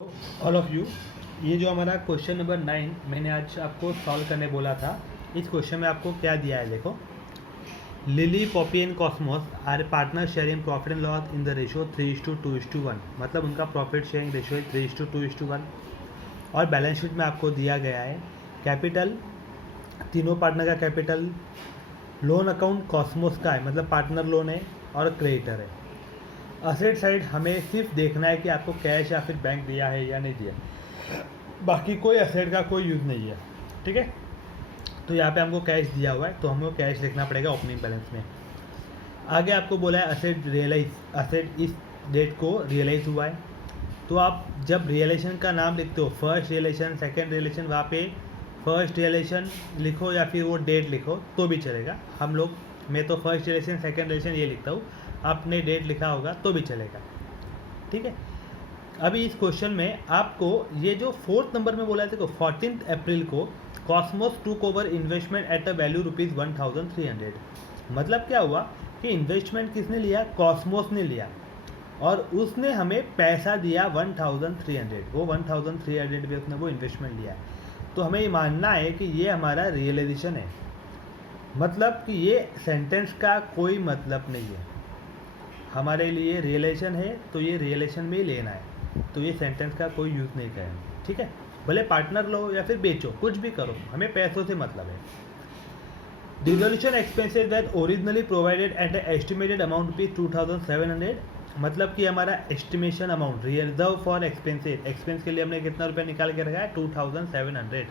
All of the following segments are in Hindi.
All of you. ये जो हमारा क्वेश्चन नंबर 9 मैंने आज आपको सॉल्व करने बोला था। इस क्वेश्चन में आपको क्या दिया है देखो। Lily, Poppy and Cosmos are partner sharing profit and loss in the ratio 3:2:1। मतलब उनका प्रॉफिट शेयरिंग रेशो है 3:2:1। और बैलेंस शीट में आपको दिया गया है कैपिटल, तीनों पार्टनर का कैपिटल, लोन अकाउंट कॉस्मोस का है मतलब पार्टनर लोन है, और क्रेडिटर है। असेट साइड हमें सिर्फ देखना है कि आपको कैश या फिर बैंक दिया है या नहीं दिया, बाकी कोई असेट का कोई यूज़ नहीं है। ठीक है, तो यहाँ पे हमको कैश दिया हुआ है तो हमको कैश लिखना पड़ेगा ओपनिंग बैलेंस में। आगे आपको बोला है असेट इस डेट को रियलाइज हुआ है। तो आप जब रियलाइजेशन का नाम लिखते हो, फर्स्ट रियलाइजेशन, सेकेंड रियलाइजेशन, वहाँ पे फर्स्ट रियलाइजेशन लिखो या फिर वो डेट लिखो तो भी चलेगा। मैं तो फर्स्ट रियलाइजेशन सेकेंड रियलाइजेशन ये लिखता हूँ, आपने डेट लिखा होगा तो भी चलेगा। ठीक है, अभी इस क्वेश्चन में आपको ये जो 4th नंबर में बोला है देखो, 14 अप्रैल को Cosmos took over investment at a value ₹1300। मतलब क्या हुआ कि इन्वेस्टमेंट किसने लिया? कॉस्मोस ने लिया, और उसने हमें पैसा दिया 1300। वो 1300 पे उसने वो इन्वेस्टमेंट लिया है। तो हमें ये मानना है कि ये हमारा रियलाइजेशन है। मतलब कि ये सेंटेंस का कोई मतलब नहीं है, हमारे लिए रियलाइजेशन है तो ये रियलाइजेशन में ही लेना है, तो ये सेंटेंस का कोई यूज़ नहीं करें। ठीक है, भले पार्टनर लो या फिर बेचो, कुछ भी करो, हमें पैसों से मतलब है। Dissolution expenses that originally provided eight A estimated amount ₹2700। मतलब कि हमारा estimation amount reserve for expense के लिए हमने कितना रुपया निकाल के रखा है? 2700।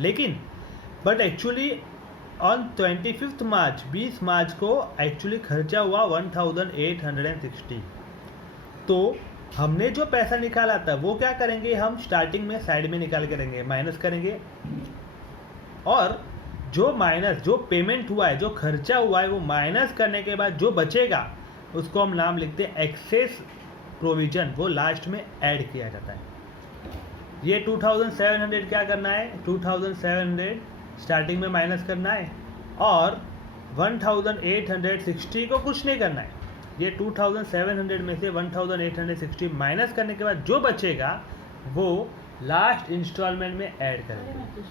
लेकिन बट एक्चुअली ऑन 25 मार्च 20 मार्च को एक्चुअली खर्चा हुआ 1860। तो हमने जो पैसा निकाला था वो क्या करेंगे, हम स्टार्टिंग में साइड में निकाल करेंगे, माइनस करेंगे, और जो पेमेंट हुआ है, जो खर्चा हुआ है, वो माइनस करने के बाद जो बचेगा उसको हम नाम लिखते हैं एक्सेस प्रोविजन। वो लास्ट में ऐड किया जाता है। ये 2700 क्या करना है? 2700 स्टार्टिंग में माइनस करना है, और 1860 को कुछ नहीं करना है। ये 2700 में से 1860 माइनस करने के बाद जो बचेगा वो लास्ट इंस्टॉलमेंट में ऐड करेंगे।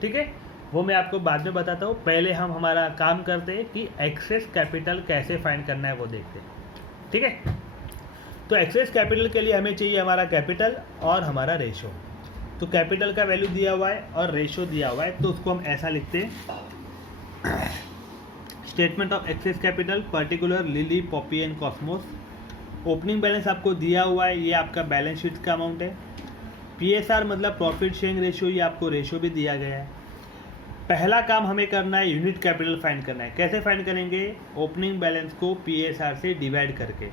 ठीक है, वो मैं आपको बाद में बताता हूँ। पहले हम हमारा काम करते हैं कि एक्सेस कैपिटल कैसे फाइंड करना है वो देखते हैं। ठीक है, तो एक्सेस कैपिटल के लिए हमें चाहिए हमारा कैपिटल और हमारा रेशो। तो कैपिटल का वैल्यू दिया हुआ है और रेशो दिया हुआ है, तो उसको हम ऐसा लिखते हैं, statement of excess capital particular Lily, Poppy and Cosmos. Opening balance आपको दिया हुआ है, ये आपका बैलेंस शीट का अमाउंट है। PSR मतलब प्रॉफिट शेयरिंग रेशो, ये आपको रेशो भी दिया गया है। पहला काम हमें करना है यूनिट कैपिटल फाइंड करना है। कैसे फाइंड करेंगे? ओपनिंग बैलेंस को PSR से डिवाइड करके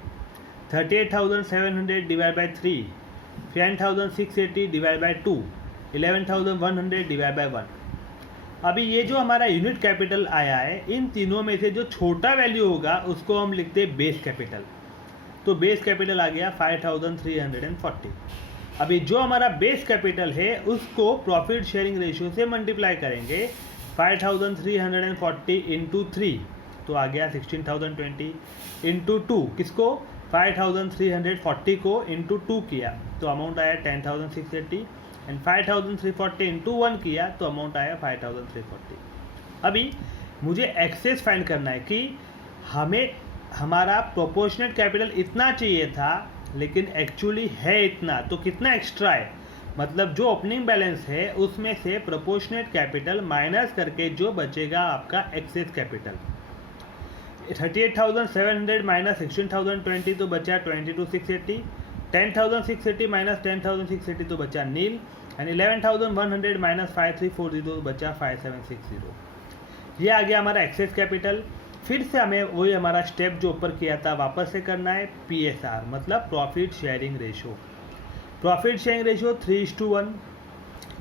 38,700 divide by 3, 10,680 divide by 2, 11,100 divide by 1। अभी ये जो हमारा यूनिट कैपिटल आया है, इन तीनों में से जो छोटा वैल्यू होगा उसको हम लिखते हैं बेस कैपिटल। तो बेस कैपिटल आ गया 5340। अभी जो हमारा बेस कैपिटल है उसको प्रॉफिट शेयरिंग रेशियो से मल्टीप्लाई करेंगे। 5340 इंटू 3 तो आ गया 16,020, इंटू 2 किसको? 5340 को इंटू 2 किया तो अमाउंट आया 10,680, एंड 5340 इंटू 1 किया तो अमाउंट आया 5340। अभी मुझे एक्सेस फाइंड करना है कि हमें हमारा प्रोपोर्शनेट कैपिटल इतना चाहिए था लेकिन एक्चुअली है इतना, तो कितना एक्स्ट्रा है? मतलब जो ओपनिंग बैलेंस है उसमें से प्रोपोर्शनेट कैपिटल माइनस करके जो बचेगा आपका एक्सेस कैपिटल। 38,700 माइनस 16,020 तो बचा 22,680, 10,680 माइनस 10,680 तो बचा नील, एंड 11,100 माइनस 5,340 तो बचा 5,760। ये आ गया हमारा एक्सेस कैपिटल। फिर से हमें वही हमारा स्टेप जो ऊपर किया था वापस से करना है, PSR मतलब profit sharing ratio. Profit sharing ratio 3:1,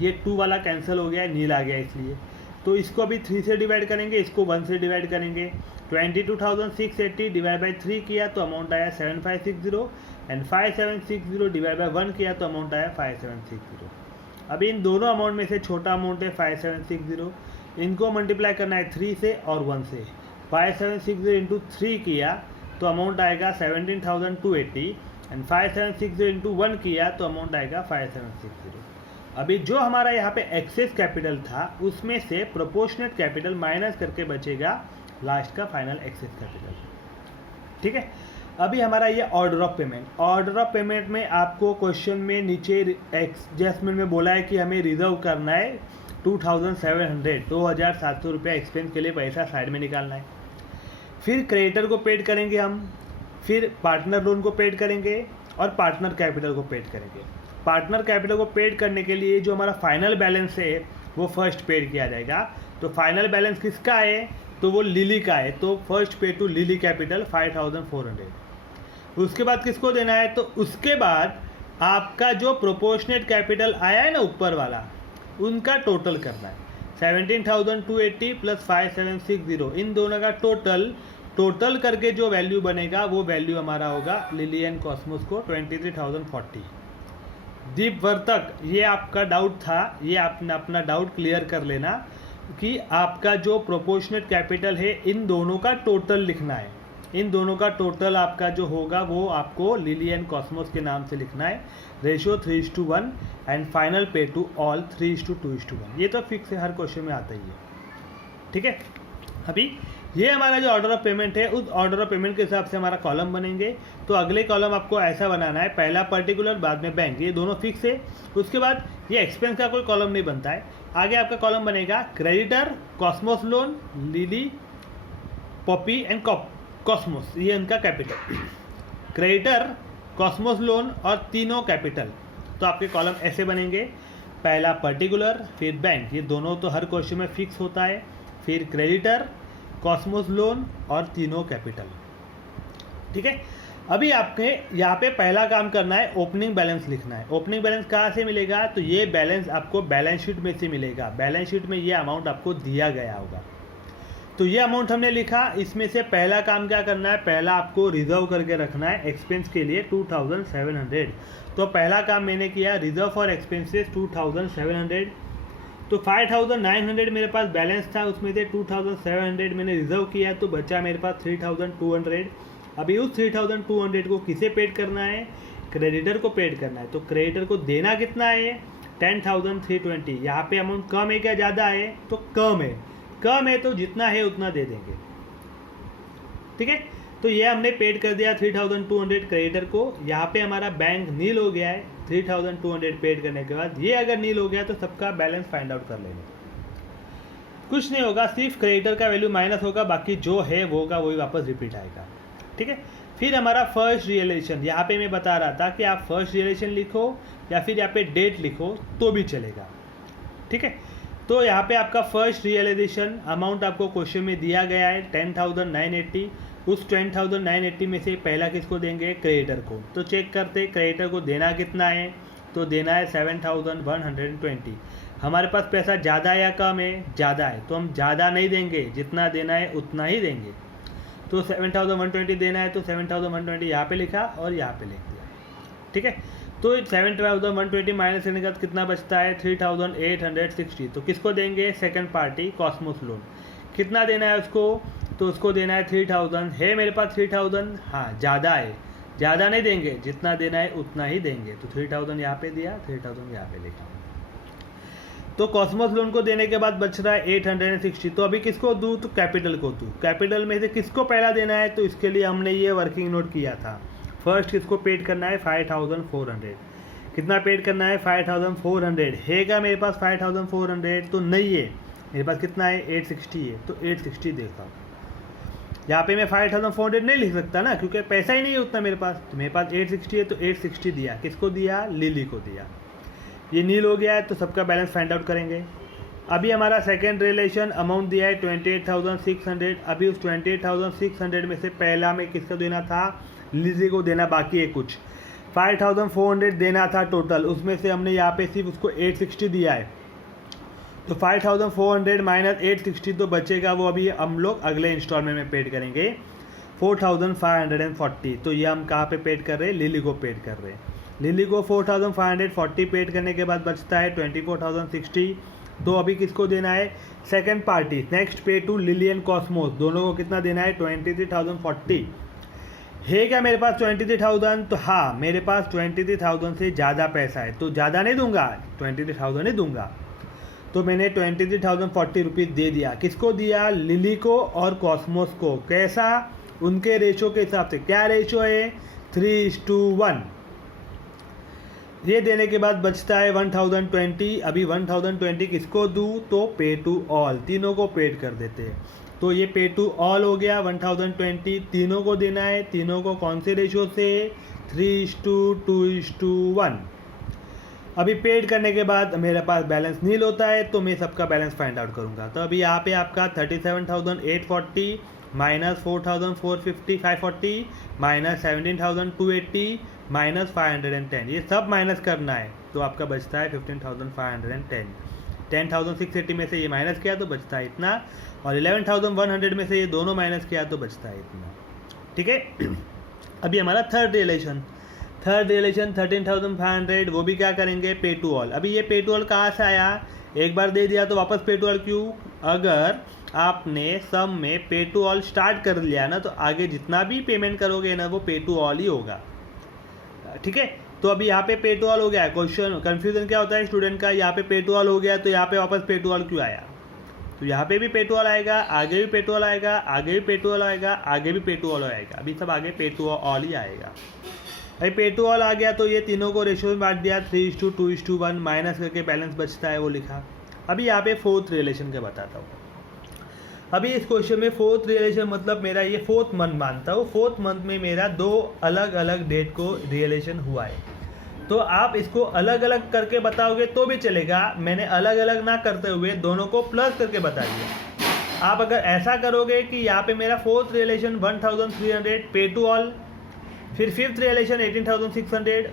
ये 2 वाला कैंसिल हो गया है, नील आ गया इसलिए, तो इसको अभी 3 से डिवाइड करेंगे, इसको 1 से डिवाइड करेंगे। 22,680 डिवाइड बाई 3 किया तो अमाउंट आया 7560, एंड 5760 डिवाइड बाई 1 किया तो अमाउंट आया 5760। अभी इन दोनों अमाउंट में से छोटा अमाउंट है 5760, इनको मल्टीप्लाई करना है 3 से और 1 से। 5760 इंटू 3 किया तो अमाउंट आएगा 17,280, एंड 5760 इंटू 1 किया तो अमाउंट आएगा 5760। अभी जो हमारा यहाँ पे एक्सेस कैपिटल था उसमें से प्रोपोर्शनेट कैपिटल माइनस करके बचेगा लास्ट का फाइनल एक्सेस कैपिटल। ठीक है, अभी हमारा ये order of payment. Order of payment में आपको क्वेश्चन में नीचे एडजस्टमेंट में बोला है कि हमें रिजर्व करना है 2700 रुपया एक्सपेंस के लिए पैसा साइड में निकालना है। फिर क्रेडिटर को पेड करेंगे हम, फिर पार्टनर लोन को पेड करेंगे और पार्टनर कैपिटल को पेड करेंगे। पार्टनर कैपिटल को पेड करने के लिए जो हमारा फाइनल बैलेंस है वो फर्स्ट पेड किया जाएगा। तो फाइनल बैलेंस किसका है, तो वो लिली का है, तो फर्स्ट पे टू लिली कैपिटल 5400। उसके बाद किसको देना है, तो उसके बाद आपका जो प्रोपोर्शनेट कैपिटल आया है ना ऊपर वाला, उनका टोटल करना है। 17,280 प्लस 5760, इन दोनों का टोटल करके जो वैल्यू बनेगा वो वैल्यू हमारा होगा लिली एंड कॉस्मोस को 23,040। दीप वर्तक, ये आपका डाउट था, ये आपने अपना डाउट क्लियर कर लेना कि आपका जो प्रोपोर्शनेट कैपिटल है इन दोनों का टोटल लिखना है। इन दोनों का टोटल आपका जो होगा वो आपको लिली एंड कॉस्मोस के नाम से लिखना है। रेशियो 3:1 एंड फाइनल पे टू ऑल 3:2:1। ये तो फिक्स है, हर क्वेश्चन में आता ही है। ठीक है, अभी ये हमारा जो ऑर्डर ऑफ पेमेंट है उस ऑर्डर ऑफ पेमेंट के हिसाब से हमारा कॉलम बनेंगे। तो अगले कॉलम आपको ऐसा बनाना है, पहला पर्टिकुलर बाद में बैंक, ये दोनों फिक्स है। उसके बाद ये एक्सपेंस का कोई कॉलम नहीं बनता है। आगे आपका कॉलम बनेगा creditor, Cosmos loan, lily, Poppy and Cosmos, ये इनका कैपिटल। क्रेडिटर, कॉस्मोस लोन और तीनों कैपिटल। तो आपके कॉलम ऐसे बनेंगे, पहला पर्टिकुलर, फिर बैंक, ये दोनों तो हर क्वेश्चन में फिक्स होता है। फिर क्रेडिटर, कॉस्मोस लोन और तीनों कैपिटल। ठीक है, अभी आपके यहाँ पे पहला काम करना है, ओपनिंग बैलेंस लिखना है। ओपनिंग बैलेंस कहाँ से मिलेगा, तो ये बैलेंस आपको बैलेंस शीट में से मिलेगा। बैलेंस शीट में ये अमाउंट आपको दिया गया होगा, तो ये अमाउंट हमने लिखा। इसमें से पहला काम क्या करना है, पहला आपको रिजर्व करके रखना है एक्सपेंस के लिए 2700। तो पहला काम मैंने किया, रिजर्व फॉर एक्सपेंसेस 2700। तो 5900 मेरे पास बैलेंस था, उसमें से 2700 मैंने रिजर्व किया, तो बचा मेरे पास 3200। अभी उस 3200 को किसे पेड करना है, क्रेडिटर को पेड करना है। तो क्रेडिटर को देना कितना है, 10,320। यहाँ पे अमाउंट कम है क्या ज़्यादा है, तो कम है। कम है तो जितना है उतना दे देंगे। ठीक है, तो ये हमने पेड कर दिया 3200 क्रेडिटर को। यहाँ पे हमारा बैंक नील हो गया है 3200 पेड करने के बाद। ये अगर नील हो गया तो सबका बैलेंस फाइंड आउट कर लेंगे। कुछ नहीं होगा, सिर्फ क्रेडिटर का वैल्यू माइनस होगा, बाकी जो है वो होगा वही वापस रिपीट आएगा। ठीक है, फिर हमारा फर्स्ट रियलाइजेशन, यहाँ पे मैं बता रहा था कि आप फर्स्ट रियलाइजेशन लिखो या फिर यहाँ पे डेट लिखो तो भी चलेगा। ठीक है, तो यहाँ पे आपका फर्स्ट रियलाइजेशन अमाउंट आपको क्वेश्चन में दिया गया है 10,980। उस 10,980 में से पहला किसको देंगे, क्रेडिटर को। तो चेक करते क्रेडिटर को देना कितना है, तो देना है 7,120। हमारे पास पैसा ज़्यादा है या कम है, ज़्यादा है, तो हम ज़्यादा नहीं देंगे, जितना देना है उतना ही देंगे। तो 7,120 देना है, तो 7,120 यहाँ पे लिखा और यहाँ पे लिख दिया। ठीक है, तो 7,120 माइनस करने के बाद कितना बचता है, 3,860। तो किसको देंगे, सेकंड पार्टी कॉस्मोस लोन। कितना देना है उसको, तो उसको देना है 3,000। है मेरे पास 3,000, हाँ ज़्यादा है, ज़्यादा नहीं देंगे, जितना देना है उतना ही देंगे। तो 3,000 यहाँ पे दिया, 3,000 यहाँ पे लिखा। तो कॉस्मोस लोन को देने के बाद बच रहा है 860। तो अभी किसको दूँ, तो कैपिटल को दूँ। कैपिटल में से किसको पहला देना है, तो इसके लिए हमने ये वर्किंग नोट किया था। फर्स्ट किसको पेड करना है, 5,400। कितना पेड करना है, 5,400। है क्या मेरे पास 5,400, तो नहीं है, मेरे पास कितना है 860 है। तो 860 देता हूँ। यहाँ पे मैं 5,400 नहीं लिख सकता ना, क्योंकि पैसा ही नहीं है उतना मेरे पास। तो मेरे पास 860 है, तो 860 दिया। किसको दिया, लिली को दिया। ये नील हो गया है, तो सबका बैलेंस फाइंड आउट करेंगे। अभी हमारा सेकेंड रिलेशन अमाउंट दिया है 28,600। अभी उस 28,600 में से पहला में किसको देना था, लिली को देना बाकी है कुछ। 5,400 देना था टोटल, उसमें से हमने यहाँ पे सिर्फ उसको 860 दिया है। तो 5,400 माइनस 860 तो बचेगा, वो अभी हम लोग अगले इंस्टॉलमेंट में पेड करेंगे 4,540। तो ये हम कहाँ पे पेड कर रहे हैं, लिली को पेड कर रहे हैं। लिली को 4,540 पेड करने के बाद बचता है 24,060। तो अभी किसको देना है, सेकंड पार्टी नेक्स्ट पे टू लिली एंड कॉस्मोस, दोनों को कितना देना है 23,040। है क्या मेरे पास 23,000, तो हाँ मेरे पास 23,000 से ज़्यादा पैसा है, तो ज़्यादा नहीं दूंगा, 23,000 ही दूंगा। तो मैंने 23,040 रुपीज़ दे दिया। किसको दिया? लिली को और कॉस्मोस को। कैसा? उनके रेशो के हिसाब से। क्या रेशो है? 3:1। ये देने के बाद बचता है 1020। अभी 1020 किसको दूँ? तो पे टू ऑल, तीनों को पेड कर देते हैं। तो ये पे टू ऑल हो गया 1020, तीनों को देना है। तीनों को कौन से रेशो से? 3:2:1। अभी पेड करने के बाद मेरे पास बैलेंस नील होता है, तो मैं सबका बैलेंस फाइंड आउट करूंगा। तो अभी यहाँ पे आपका 37,840 माइनस 4,540 माइनस 17,280 माइनस 510, ये सब माइनस करना है। तो आपका बचता है 15,510। 10,680 में से ये माइनस किया तो बचता है इतना, और 11,100 में से ये दोनों माइनस किया तो बचता है इतना। ठीक है। अभी हमारा थर्ड रिलेशन 13,500, वो भी क्या करेंगे? पे टू ऑल। अभी ये पे टू ऑल कहाँ से आया? एक बार दे दिया तो वापस पे टू ऑल क्यों? अगर आपने सम में पे टू ऑल स्टार्ट कर लिया ना, तो आगे जितना भी पेमेंट करोगे ना वो पे टू ऑल ही होगा। ठीक है। तो अभी यहाँ पे पे टू ऑल हो गया। क्वेश्चन कंफ्यूजन क्या होता है स्टूडेंट का? यहाँ पे पे टू ऑल हो गया तो यहाँ पे वापस पे टू ऑल क्यों आया? तो यहाँ पे भी पे टू ऑल आएगा, आगे भी पे टू ऑल आएगा, आगे भी पे टू ऑल आएगा, आगे भी पे टू ऑल आएगा। अभी सब आगे पे टू ऑल ही आएगा। भाई पे टू ऑल आ गया तो ये तीनों को रेशियो में बांट दिया, 3:2:1 माइनस करके बैलेंस बचता है वो लिखा। अभी यहाँ पे फोर्थ रिलेशन का बताता हूँ। अभी इस क्वेश्चन में फोर्थ रिलेशन मतलब मेरा ये फोर्थ मंथ मानता हूँ। फोर्थ मंथ में मेरा दो अलग अलग डेट को रिलेशन हुआ है। तो आप इसको अलग अलग करके बताओगे तो भी चलेगा। मैंने अलग अलग ना करते हुए दोनों को प्लस करके बता दिया। आप अगर ऐसा करोगे कि यहाँ पे मेरा फोर्थ रिलेशन 1,300 पे टू ऑल, फिर फिफ्थ रिलेशन 18,600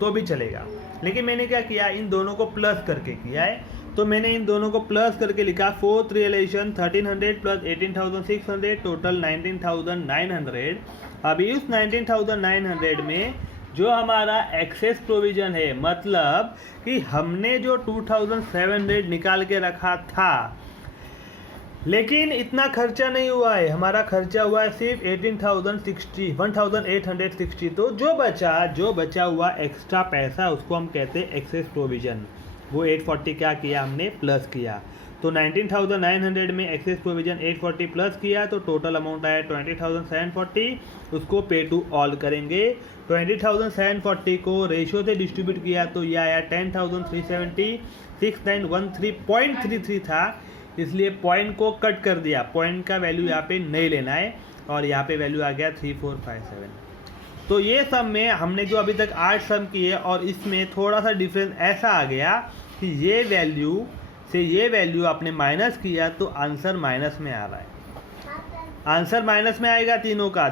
तो भी चलेगा। लेकिन मैंने क्या किया? इन दोनों को प्लस करके किया है। तो मैंने इन दोनों को प्लस करके लिखा फोर्थ रिलेशन 1,300 प्लस 18,600 टोटल 19,900। अभी उस 19,900 में जो हमारा एक्सेस प्रोविजन है, मतलब कि हमने जो 2,700 निकाल के रखा था, लेकिन इतना खर्चा नहीं हुआ है। हमारा खर्चा हुआ है सिर्फ 1,860। तो जो बचा हुआ एक्स्ट्रा पैसा उसको हम कहते हैं एक्सेस प्रोविजन। वो 840 क्या किया हमने? प्लस किया। तो 19,900 में एक्सेस प्रोविजन 840 प्लस किया तो टोटल अमाउंट आया 20,740। उसको पे टू ऑल करेंगे। 20,740 को रेशियो से डिस्ट्रीब्यूट किया तो ये आया 10,370। 6913.33 था, इसलिए पॉइंट को कट कर दिया। पॉइंट का वैल्यू यहाँ पे नहीं लेना है और यहाँ पे वैल्यू आ गया 3457। तो ये सम में हमने जो अभी तक 8 सम किए और इसमें थोड़ा सा डिफरेंस ऐसा आ गया कि ये वैल्यू से ये वैल्यू आपने माइनस किया तो आंसर माइनस में आ रहा है। आंसर माइनस में आएगा, तीनों का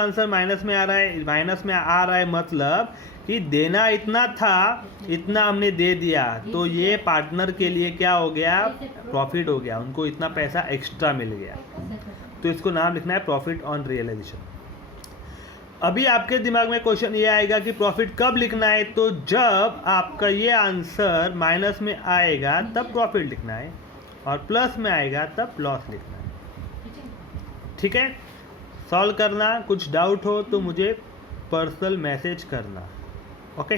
आंसर माइनस में आ रहा है। माइनस में आ रहा है मतलब कि देना इतना था, इतना हमने दे दिया, तो ये पार्टनर के लिए क्या हो गया? प्रॉफिट हो गया। उनको इतना पैसा एक्स्ट्रा मिल गया। तो इसको नाम लिखना है प्रॉफिट ऑन रियलाइजेशन। अभी आपके दिमाग में क्वेश्चन ये आएगा कि प्रॉफिट कब लिखना है? तो जब आपका ये आंसर माइनस में आएगा तब प्रॉफिट लिखना है, और प्लस में आएगा तब लॉस लिखना है। ठीक है। सॉल्व करना। कुछ डाउट हो तो मुझे पर्सनल मैसेज करना। ओके।